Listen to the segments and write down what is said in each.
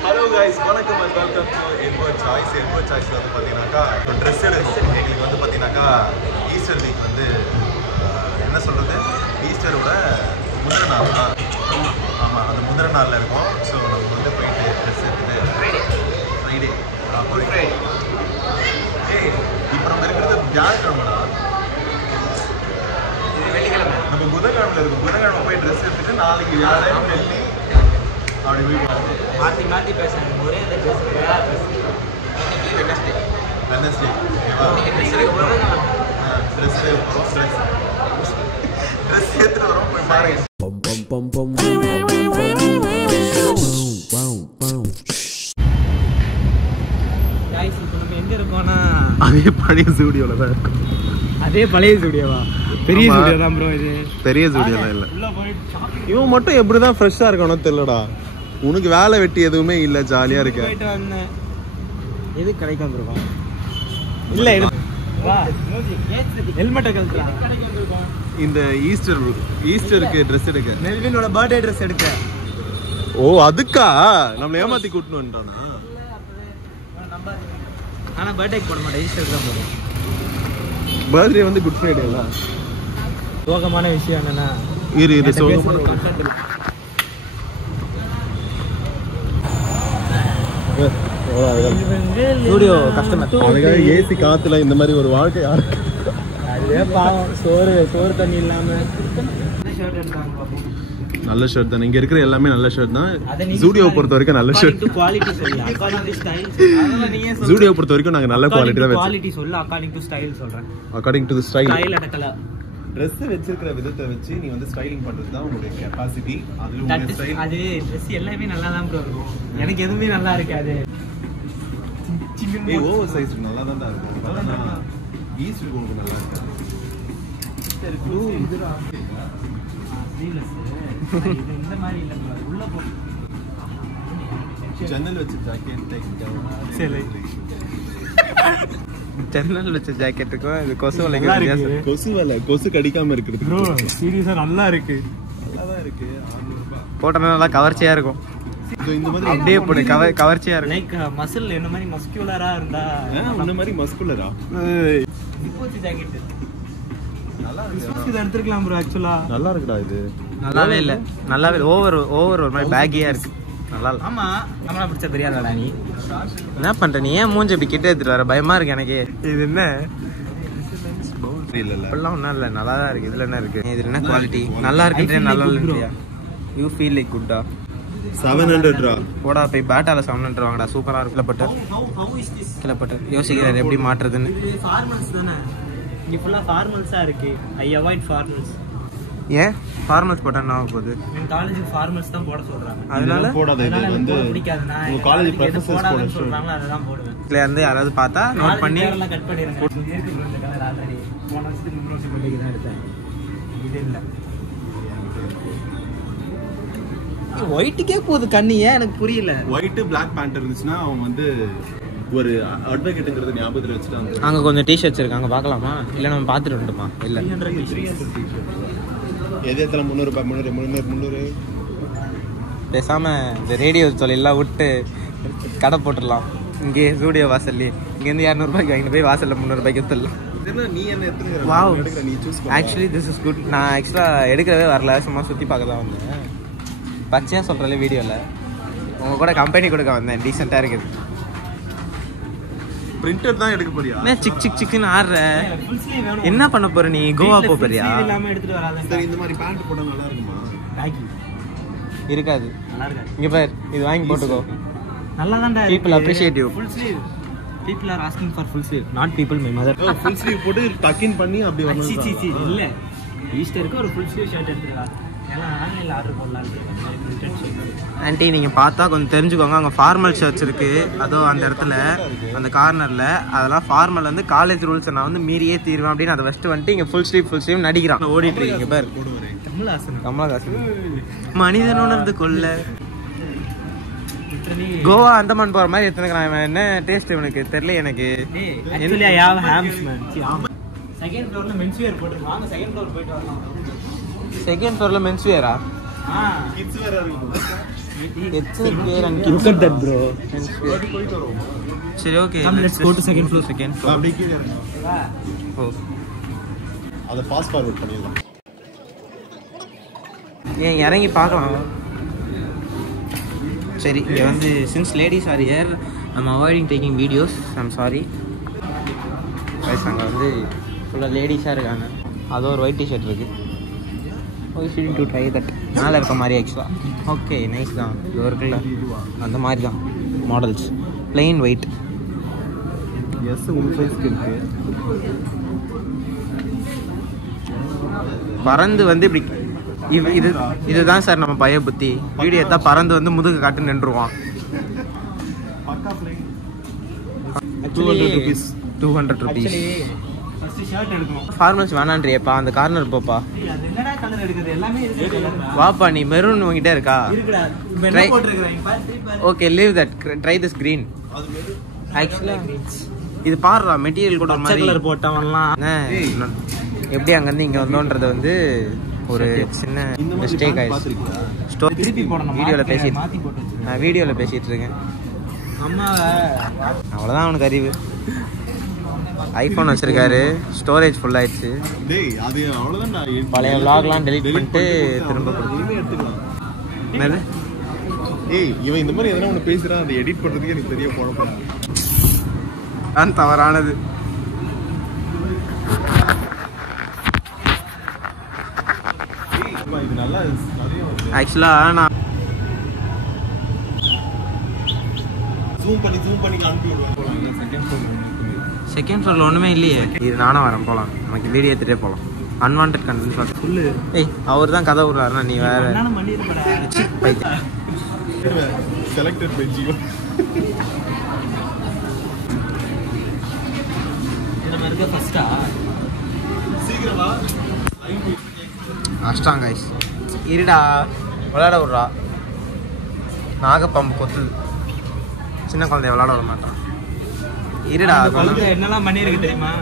Hello guys, வணக்கம் and welcome to Elbo Choice. எல்போ சாய்ஸில் வந்து பார்த்தீங்கன்னாக்கா இப்போ ட்ரெஸ் எடுக்கணும். எங்களுக்கு வந்து பார்த்தீங்கன்னாக்கா ஈஸ்டர் வீக் வந்து என்ன சொல்கிறது, ஈஸ்டரோட முதல் நாள் தான். ஆமாம், அந்த முதல் நாளில் இருக்கோம். ஸோ நம்ம வந்து போயிட்டு ட்ரெஸ் எடுத்துட்டு ஃப்ரைடே ஏய் இப்போ நம்ம இருக்கிறது வியாழக்கிழமைடா, வெள்ளிக்கிழமை. நம்ம புதன்கிழமையில் இருக்கும். புதன்கிழமை போய் ட்ரெஸ் எடுத்துட்டு நாளைக்கு வியாழன் வெள்ளி அப்படி போய் மாற்றி மாற்றி பேசுகிறேன். ஒரே அந்த ட்ரெஸ் வெனஸ்டே ட்ரெஸ் எடுத்துட்டு வரோம். போய் பாருங்க. இப்போ நம்ம எங்கே இருக்கோம்னா அதே பழைய ஸ்டூடியோவில் தான் இருக்கும். அதே பழைய ஸ்டுடியோவா? பெரிய ஸ்டுடியோ தான் ப்ரோ. இது பெரிய ஸ்டூடியோலாம் இல்லை. இவன் மட்டும் எப்படி தான் ஃப்ரெஷ்ஷாக இருக்கணும் தெரியலடா. உனக்கு வேலை வெட்டி எதுவுமே இல்லை, ஜாலியாக இருக்க. போயிட்டு வந்தேன். எது கிடைக்க வந்துருக்கோம்? இல்லை ஹெல்மெட்டை கழுத்துலாம். இந்த ஈஸ்டருக்கு ட்ரெஸ் எடுக்க, மெல்வினோட பர்த்டே ட்ரெஸ் எடுக்க. ஓ அதுக்கா நம்மளை ஏமாற்றி கூட்டின்னு வந்துட்டானா? ஆனால் பர்த்டேக்கு போட மாட்டேன், ஈஸ்டருக்கு தான் போடுவேன். பர்த்டே வந்து குட் ஃப்ரைடே இல்லை. சோகமான விஷயம் என்னன்னா, இது ஸ்டுடியோ கஸ்டமர். அதுக்காக ஏசி காத்துல இந்த மாதிரி ஒரு வாழ்க்கை யாருக்கு? அதுவே பாவம். சோறு தண்ணி இல்லாம ஷர்ட் எடுத்தாங்க பாப்போம். நல்ல ஷர்ட் தான். இங்க இருக்கிற எல்லாமே நல்ல ஷர்ட் தான். ஜூடியோ பொறுத்த வரைக்கும் நல்ல ஷர்ட். குவாலிட்டி சொல்லு, அக்கார்டிங் டு ஸ்டைல். அதெல்லாம் நீங்க சொல்லுங்க. ஜூடியோ பொறுத்த வரைக்கும் நாங்க நல்ல குவாலிட்டி தான் குவாலிட்டி சொல்லு, அக்கார்டிங் டு ஸ்டைல் சொல்றேன். According to the style. Style அடக்கல. Dress வெச்சிருக்கிற விதத்தை வச்சு நீ வந்து ஸ்டைலிங் பண்றது தான் உங்களுடைய கெபாசிட்டி. அதுல உங்க ஸ்டைல் அது Dress எல்லாமே நல்லா தான் ப்ரோ இருக்கும். எனக்கு எதுவுமே நல்லா இருக்காது. ஏய் ஓவர் சைஸ் நல்லா தான் இருக்கும். ஆனா ஈஸ்ட் உங்களுக்கு நல்லா இருக்கு. இதுடா ஸ்டீலஸ். இது இந்த மாதிரி இல்ல ப்ரோ. உள்ள போ. ஜன்னல் வச்ச ஜாக்கெட் டைப். சரி. ஜன்னல் வச்ச ஜாக்கெட்டுக்கும் இது கொசு வலைக்கு வித்தியாசம். கொசு வலை, கொசு கடிக்காம இருக்கிறது. ப்ரோ சீரியஸா நல்லா இருக்கு. நல்லா தான் இருக்கு. 600 ரூபாய் போட்டனா நல்லா கவர்ச்சியா இருக்கும். இந்த மாதிரி அப்படியே போடு கவர்ச்சியா இருக்கும். லைக் மசில் என்ன மாதிரி மஸ்குலரா இருந்தா இந்த மாதிரி மஸ்குலரா இப்போச்சு ஜாக்கெட் நல்லா இருக்கு. இது எடுத்துக்கலாம் ப்ரோ. ஆக்சுவலா நல்லா இருக்குடா இது. நல்லாவே இல்ல, நல்லாவே ஓவர் ஒரு மாதிரி பேக்கியா இருக்கு. நல்லா இல்ல. ஆமா, நம்மளா பிடிச்ச பெரியாடா நீ. என்ன பண்ற நீ? ஏன் மூஞ்சி இப்படி கிட்ட எடுத்துட்டு வர? பயமா இருக்கு எனக்கு. இது என்ன இல்ல இப்பெல்லாம் ஒன்றும் இல்லை, நல்லா தான் இருக்கு. இதுல என்ன இருக்கு? இதுல என்ன குவாலிட்டி? நல்லா இருக்குன்றே நல்லா இல்லையா? யூ ஃபீல் லைக் குட்டா? 700 ரூபா போடா போய் பேட்டால 700 வாங்கடா. சூப்பரா இருக்கு. கிளப்பட்டு யோசிக்கிறாரு எப்படி மாற்றுறதுன்னு. ஃபார்மல்ஸ் தானே இங்க ஃபுல்லா ஃபார்மல்ஸா இருக்கு. ஐ அவாய்ட் ஃபார்மல்ஸ். ஏன் ஃபார்மல்ஸ் போட்டா என்ன ஆக போகுது? என் காலேஜ் ஃபார்மல்ஸ் தான் போட சொல்றாங்க. அதனால போடாத. இது வந்து பிடிக்காது. நான் உங்க காலேஜ் ப்ரொஃபசர்ஸ் போட சொல்றாங்களோ அதை தான் போடுவேன். இதுல இருந்து யாராவது பார்த்தா நோட் பண்ணி எல்லாம் கட் பண்ணிடுங்க. இருக்கு ப்ரோ இந்த கலர் ஆல்ரெடி போன வருஷத்துக்கு முன்னாடி வருஷம் பண்ணிட்டு தான் எடுத்தேன். இது இல்ல ஒயிட்டுக்கே போகுது கண்ணு. ஏன் எனக்கு புரியல. ஒயிட் பிளாக் பேண்ட் இருந்துச்சுன்னா அவன் வந்து ஒரு அட்வொகேட்ங்கிறது ஞாபகத்துல வச்சுட்டாங்க. அங்க கொஞ்சம் டிஷர்ட்ஸ் இருக்கு, அங்க பார்க்கலாமா? இல்ல நம்ம பார்த்துட்டு வந்துட்டுமா? இல்ல 300 எது எத்தனை 300 ரூபாய் 300 பேசாம இந்த ரேடியோ தொழிலெல்லாம் விட்டு கடை போட்டுடலாம். இங்கே ஸ்டூடியோ வாசல்லே இங்கேருந்து 200 ரூபாய்க்கு வாங்கிட்டு போய் வாசல்ல 300 ரூபாய்க்கு எடுத்துடலாம். நீ என்ன எடுத்துக்கிற? வாவ், நீ சூஸ் பண்ணு. Actually this is good. நான் ஆக்சுவலாக எடுக்கவே வரல, சும்மா சுற்றி பார்க்க தான் வந்தேன். பச்சையாக சொல்கிறல வீடியோவில் உங்கள் கூட கம்பெனி கொடுக்க வந்தேன். டீசெண்டாக இருக்குது. பிரிண்டட் தான் எடுக்க போறியா? என்ன சிக்னு ஆடுற? என்ன பண்ண போற நீ? கோவா போறியா? இல்லாம எடுத்துட்டு வராத. சரி, இந்த மாதிரி பேண்ட் போட்டா நல்லா இருக்குமா? பேக்கி இருக்காது. நல்லா இருக்காது. இங்க பாரு, இது வாங்கி போட்டுக்கோ. நல்லா தான்டா. People appreciate you. Full sleeve. People are asking for full sleeve. Not people, my mother. Full sleeve போட்டு டக் இன் பண்ணி அப்படி வரணும். இல்ல ஈஸ்டருக்கு ஒரு ஃபுல் ஸ்லீவ் ஷர்ட் எடுத்துக்கலாம். எல்லாம் ஆன்லைன்ல ஆர்டர் போடலாம். ஆண்டி நீங்கள் பார்த்தா கொஞ்சம் தெரிஞ்சுக்கோங்க. அங்கே ஃபார்மல் ஷர்ட்ஸ் இருக்குது. அதோ அந்த இடத்துல அந்த கார்னரில் அதெல்லாம் ஃபார்மல் வந்து காலேஜ் ரூல்ஸை நான் வந்து மீறியே தீருவேன் அப்படின்னு அதை ஃபஸ்ட்டு வந்துட்டு இங்கே ஃபுல் ஸ்லீவ் நடிக்கிறான். ஓடிட்டு இருக்கீங்க பாரு. கமலஹாசன் மனிதன் உணர்ந்து கொள்ள கோவா அந்தமான் போகிற மாதிரி எடுத்துக்கிறான். என்ன டேஸ்ட் இவனுக்கு தெரியல. எனக்கு செகண்ட் ஃப்ளோர்ல மென்ஸ் வேர் போட்டுருவாங்க. செகண்ட் ஃப்ளோர் போயிட்டு வரலாம். செகண்ட் ஃப்ளோரில் மென்ஸ் வேரா? கிட்ஸ் வேற இருக்கு. Look at that, bro. சரி okay Let's go to second floor. அப்படியே கீழே இறங்கு. ஓ அதை ஃபாஸ்ட் ஃபார்வர்ட் பண்ணிடலாம். ஏன் இறங்கி பார்க்கலாம். சரி இங்கே வந்து since ladies are here I'm avoiding taking videos I'm sorry. அங்கே வந்து ஃபுல்லாக லேடிஸாக இருக்காங்க. அது ஒரு ஒயிட் டிஷர்ட் இருக்குது. டு ட்ரை தட் மேலே இருக்க மாதிரி ஆக்சுவலாக. ஓகே நைஸ் தான். இது இருக்குல்ல அந்த மாதிரி தான் மாடல்ஸ் பிளெயின் ஒயிட். எஸ் உங்கள் சைஸ்க்கு இருக்கு. பறந்து வந்து இப்படி இதுதான் சார் நம்ம பய புத்தி. வீடியோ எடுத்தா பறந்து வந்து முதுகு காட்டு நின்றுவான். பக்கா பிளைன். 200 rupees. ஃபார்மல்ஸ் வேணான்றியப்பா அந்த கார்னர் போப்பா. வாப்பா நீ மெரூன் உங்ககிட்ட இருக்கா? Okay leave that. Try this green. ஆக்சுவலா இது பாருடா மெட்டீரியல் கூட ஒரு மாதிரி கலர் போட்டவன்லாம் எப்படி அங்கேருந்து இங்கே வந்தோன்றது வந்து ஒரு சின்ன மிஸ்டேக் ஆயிடுச்சு. வீடியோவில் பேசிட்டு இருக்கேன். அவ்வளோதான் அவனுக்கு அறிவு. ஐஃபோன் வச்சிருக்காரு. ஸ்டோரேஜ் ஃபுல் ஆயிடுச்சு. பழைய விளாக்லாம் டெலிட் பண்ணிட்டு திரும்ப கொடுத்துக்கலாம். என்னது இவன் இந்த மாதிரி எதனா ஒன்று பேசுகிறான் அதை எடிட் பண்ணுறதுக்கு எனக்கு தெரிய போடப்படும். தான் தவறானது. இது நல்லா ஆக்சுவலாக நான் ஜூம் பண்ணி அனுப்பி விடுவேன். செகண்ட் ஃப்ளோரில் ஒன்றுமே இல்லையே. இது நானும் வரேன் போகலாம். நமக்கு வீடியோ எடுத்துகிட்டே போகலாம். அன்வான்ட் கண்டென்ட் பார்த்து ஃபுல்லு. ஏய் அவர் தான் கதை விடுறாருண்ணா நீ வேறு செலக்டட் பை ஜியோ. சீக்கிரமா அஷ்டாங்க இருடா விளையாட விட்றா. நாகப்பாம்பு கொத்து சின்ன குழந்தைய விளையாட விட மாட்டான். இருடா என்னெல்லாம் பண்ணிருக்கு தெரியுமா?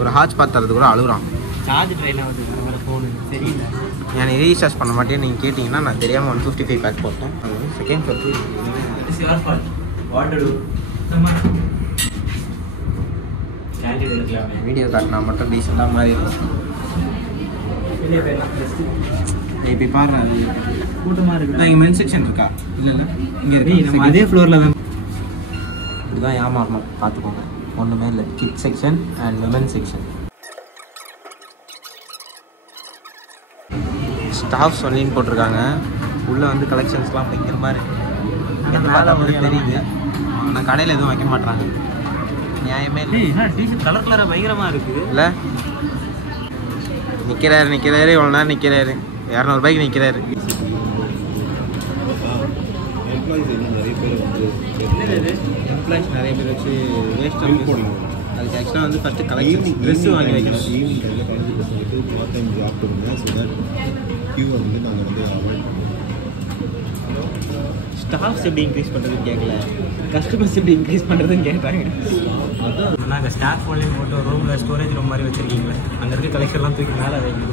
ஒரு ஹாட்ச் பார்த்துறது கூட அழுகுறான். சார்ஜ் ட்ரெயின் ஆகுது ஃபோனு சரியில்லை. நான் ரீசார்ஜ் பண்ண மாட்டேன்னு நீங்கள் கேட்டிங்கன்னா நான் தெரியாமல் 155 பேக் போட்டேன். செகண்ட் ஃப்ளோர் வீடியோ காட்டினா மட்டும் டீசெண்டாக மாதிரி இருக்கும். இப்போ பாரு கூட்டமாக இருக்கு. இங்கே மென் செக்ஷன் இருக்கா? இல்லை இங்கே இருக்கு. நம்ம அதே ஃப்ளோரில் தான். இப்படிதான் ஏமாறணும் பார்த்துக்கோங்க. ஒன்றுமே இல்லை. Kit section and women section. Staff சொல்லின்னு போட்டிருக்காங்க. உள்ளே வந்து கலெக்ஷன்ஸ்லாம் பயங்கரமாக இருக்குது. மேலே வந்து தெரியுது. ஆனால் கடையில் எதுவும் வைக்க மாட்டாங்க. நியாயமே இல்லை. டிஷர்ட் கலர் கலராக பயங்கரமாக இருக்குது இல்லை. நிற்கிறாரு இவ்வளோ நேரம் நிற்கிறாரு. 200 ரூபாய்க்கு நிற்கிறாரு. எம்ப்ளாயிஸ் நிறைய பேர் வச்சு வேஸ்ட் போடணும். அதுக்கு ஆக்சுவலாக வந்து ஃபஸ்ட்டு கலெக்ஷன் ட்ரெஸ்ஸு வாங்கி வைக்கணும். ஈவினிங் டைமில் கலந்து பசங்களுக்கு பார்ட் டைம் ஜாப் கொடுங்க. ஸோ தட் கியூவை வந்து நாங்கள் வந்து அவாய்ட் பண்ணுவோம். ஸ்டாஃப்ஸ் எப்படி இன்க்ரீஸ் பண்ணுறதுன்னு கேட்கல, கஸ்டமர்ஸ் எப்படி இன்க்ரீஸ் பண்ணுறதுன்னு கேட்டாங்க. அதான் நாங்கள் ஸ்டாஃப் ஃபோன்லேயும் போட்டு ரூமில் ஸ்டோரேஜ் ரூம் மாதிரி வச்சுருக்கீங்களே, அங்கே இருக்க கலெக்ஷன்லாம் தூக்கி மேலே வைங்க.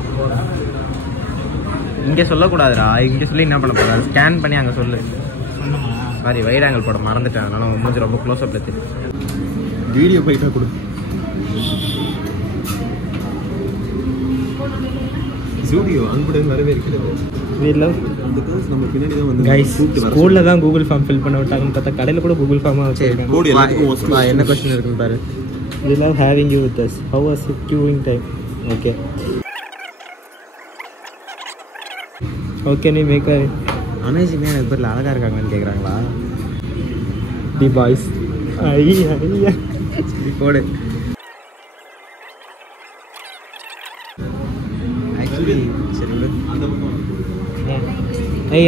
இங்கே சொல்லக்கூடாதுடா. இங்கே சொல்லி என்ன பண்ண போகிறாரு? ஸ்கேன் பண்ணி அங்கே சொல்லு. சொன்னோமா? சாரி வைட் ஆங்கிள் போட மறந்துட்டேன். அதனால மூஞ்சி ரொம்ப க்ளோஸ்அப் எடுத்து வீடியோ பைட்டாக கொடு. ஜூடியோ அன்புடன் வரவேற்கிறது. நம்ம பின்னாடி தான் வந்து கைஸ் ஸ்கூலில் தான் கூகுள் ஃபார்ம் ஃபில் பண்ண விட்டாங்கன்னு பார்த்தா கடையில் கூட கூகுள் ஃபார்மாக வச்சுருக்காங்க. கோடி எல்லாத்துக்கும் என்ன கொஸ்டின் இருக்குன்னு பாரு. We love having you with us. How was the queuing time? Okay. Okay, நீ மேக் அமேசிங்காக எனக்கு பேரில் அழகாக இருக்காங்கன்னு கேட்குறாங்களா? தி பாய்ஸ். ஐயா போடு. ஆக்சுவலி சரி அந்த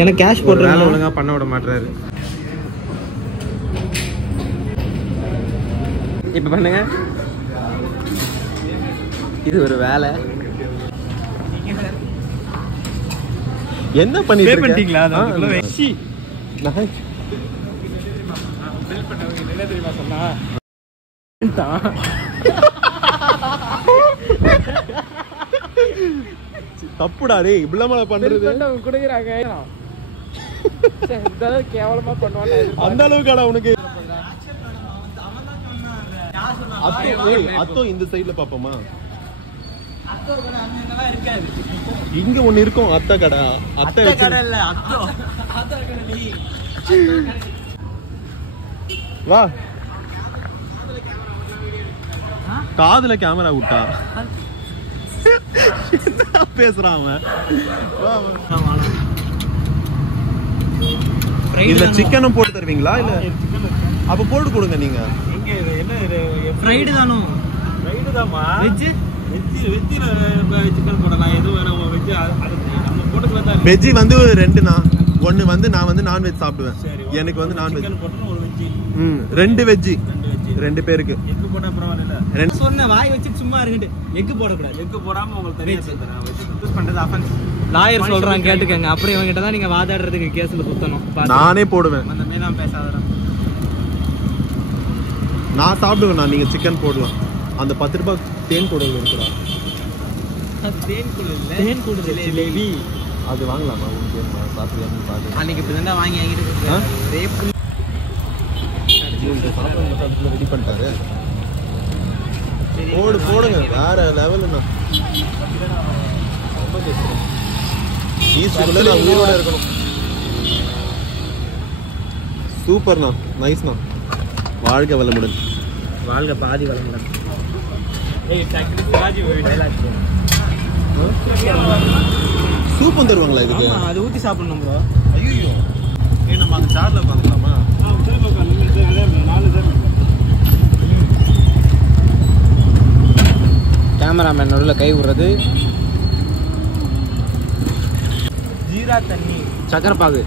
எனக்கு கேஷ் போடுறாங்க. ஒழுங்காக பண்ண விட மாட்டுறாரு. இப்போ பண்ணுங்க. இது ஒரு வேலை. என்ன பண்ணிட்டீங்களா? பண்ணிட்டீங்களா? தப்புடா டேய் இவ்வளவு பண்றது குடுக்குறாங்க கேவலமா பண்ணுவாங்க அந்த அளவுக்காடா உனக்கு அத்தோ இந்த சைடுல பாப்போமா இங்க ஒண்ணு இருக்கும் அத்தை கடை அத்தை கடை இல்ல வா காதுல கேமரா விட்டா பேசுறான் அவன் இதுல சிக்கனும் போட்டு தருவீங்களா இல்ல அப்ப போட்டு கொடுங்க நீங்க ஃப்ரைடு தானோ ஃப்ரைடு தான்மா வெஜ் சிக்கன் போடலாம் எது வேணும் வெஜ் அந்த போட்டுக்கலாம் வெஜ் வந்து ரெண்டுனா ஒன்னு வந்து நான் வந்து நான்வெஜ் சாப்பிடுவேன் எனக்கு வந்து நான்வெஜ் ஒரு வெஜ் ரெண்டு வெஜ் ரெண்டு பேருக்கு எக் போட்டா பரவாயில்லை ரெண்டு சொன்ன வாய் வச்சு சும்மா இருங்கட்டு எக் போடக்கூடாது எக் போடாம உங்களுக்கு தனியா தரேன் யூஸ் பண்றது அஃபென்ஸ் லாயர் சொல்றாங்க கேட்டுக்கங்க அப்புறம் இவங்க கிட்ட தான் நீங்க வாதாடுறதுக்கு கேஸ்ல சுத்தணும் நானே போடுவேன் அந்த மேலாம் பேசாதடா நான் சாப்பிடுவேன் நீங்க சிக்கன் போடலாம் அந்த 10 ரூபாய் தேன் கூடல் இருக்குடா அது தேன் கூடல் இல்ல தேன் கூடல் ஜிலேபி அது வாங்கலாமா உங்களுக்கு சாப்பிடுறீங்க பாத்து அன்னைக்கு இப்படிதான் வாங்கி வாங்கிட்டு ரேப் ரெடி பண்ணிட்டாரு போடுங்க வேற லெவலுண்ணா ஈஸ்டுக்குள்ள நான் உயிரோட இருக்கணும் சூப்பர்ண்ணா நைஸ்ண்ணா வாழ்க வளமுடன் வாழ்க பாதி வளமுடன் சூப்பும் தருவாங்களா இதுக்கு அது ஊற்றி சாப்பிடணும் ப்ரோ ஐயோ நம்ம அங்கே சார்ல உட்காந்துக்கலாமா கேமராமேன் நடுவில் கை விடுறது ஜீரா தண்ணி சக்கரப்பாகு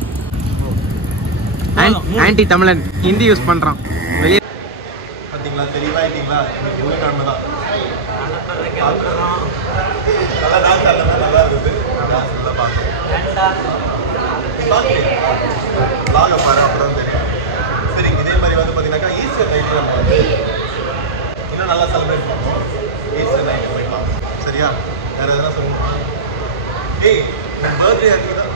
ஆன்டி தமிழன் ஹிந்தி யூஸ் பண்றான் வெளியே பார்த்தீங்களா தெளிவாயிட்டீங்களா இன்னைக்கு உள்ள காரணம் தான் நல்லா இருக்குது லாக பாரு அப்புறம் தெரியும் சரி இதே மாதிரி வந்து பார்த்தீங்கன்னாக்கா ஈஸ்டர் நைட்டு நம்ம வந்து இன்னும் நல்லா செலிப்ரேட் பண்ணுவோம் ஈஸ்டர் நைட்டு போய்க்கலாம் சரியா வேற எதனா சொல்லணுமா ஏய் உன் பர்த்டே அன்னைக்கு தான்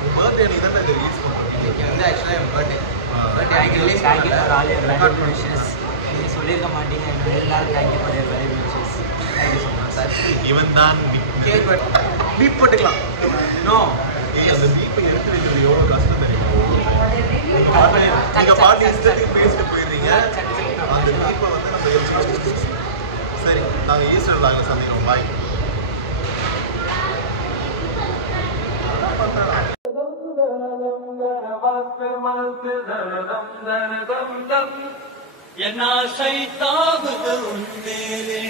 உன் பர்த்டே அன்னைக்கு தான் இதை ரிலீஸ் பண்ணுறோம் இன்னைக்கு வந்து ஆக்சுவலாக என் பர்த்டே அன்னைக்கு ரிலீஸ் நீங்கள் சொல்லியிருக்க மாட்டீங்க எல்லாரும் thank you for your live wishes thank you so much sir இவன் தான் பீப் போட்டுக்கலாம் நோ அந்த பீப்பை எடுத்து வைக்கிறது எவ்வளோ கஷ்டம் தெரியுமா நீங்கள் பாட்டு இஷ்டத்துக்கு பேசிட்டு போயிடுறீங்க அந்த பீப்பை வந்து நம்ம எடுத்து சரி நாங்கள் ஈஸ்டர் விழாவில் சந்திக்கிறோம் பாய் என்ன சைத்தாவது உன் மேலே